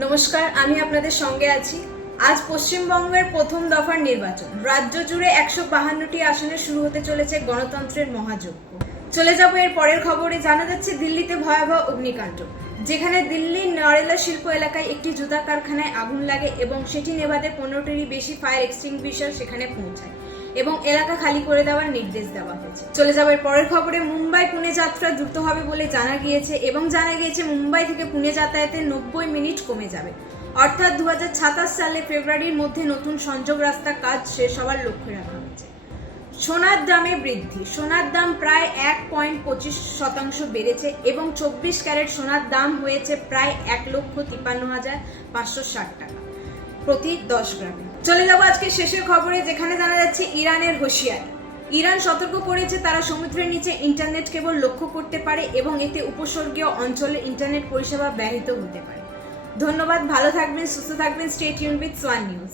নমস্কার, আমি আপনাদের সঙ্গে আছি। আজ পশ্চিমবঙ্গের প্রথম দফার নির্বাচন। রাজ্য জুড়ে 152টি আসনে শুরু হতে চলেছে গণতন্ত্রের মহাযজ্ঞ। চলে যাব এর পরের খবরে। জানা যাচ্ছে দিল্লিতে ভয়াবহ অগ্নিকাণ্ড, যেখানে দিল্লির নরেলা শিল্প এলাকায় একটি জুতা কারখানায় আগুন লাগে এবং সেটি নেভাতে 15টিরই বেশি ফায়ার এক্সটিংগুইশার সেখানে পৌঁছায় এবং এলাকা খালি করে দেওয়ার নির্দেশ দেওয়া হয়েছে। চলে যাবে পরের খবরে। মুম্বাই পুনে যাত্রা দ্রুত হবে বলে জানা গিয়েছে এবং জানা গিয়েছে মুম্বাই থেকে পুনে যাতায়াতে 90 মিনিট কমে যাবে। অর্থাৎ 2027 সালে ফেব্রুয়ারির মধ্যে নতুন সংযোগ রাস্তা কাজ শেষ হওয়ার লক্ষ্য রাখা হয়েছে। সোনার দামে বৃদ্ধি। সোনার দাম প্রায় 1.25% বেড়েছে এবং 24 ক্যারেট সোনার দাম হয়েছে প্রায় 1,53,560 টাকা প্রতি 10 গ্রামে। চলে যাব আজকে শেষের খবরে, যেখানে জানা যাচ্ছে ইরানের হুঁশিয়ারি। ইরান সতর্ক করেছে তারা সমুদ্রের নিচে ইন্টারনেট কেবল লক্ষ্য করতে পারে এবং এতে উপসর্গীয় অঞ্চলের ইন্টারনেট পরিষেবা ব্যাহত হতে পারে। ধন্যবাদ, ভালো থাকবেন, সুস্থ থাকবেন। Stay tuned with Swan news.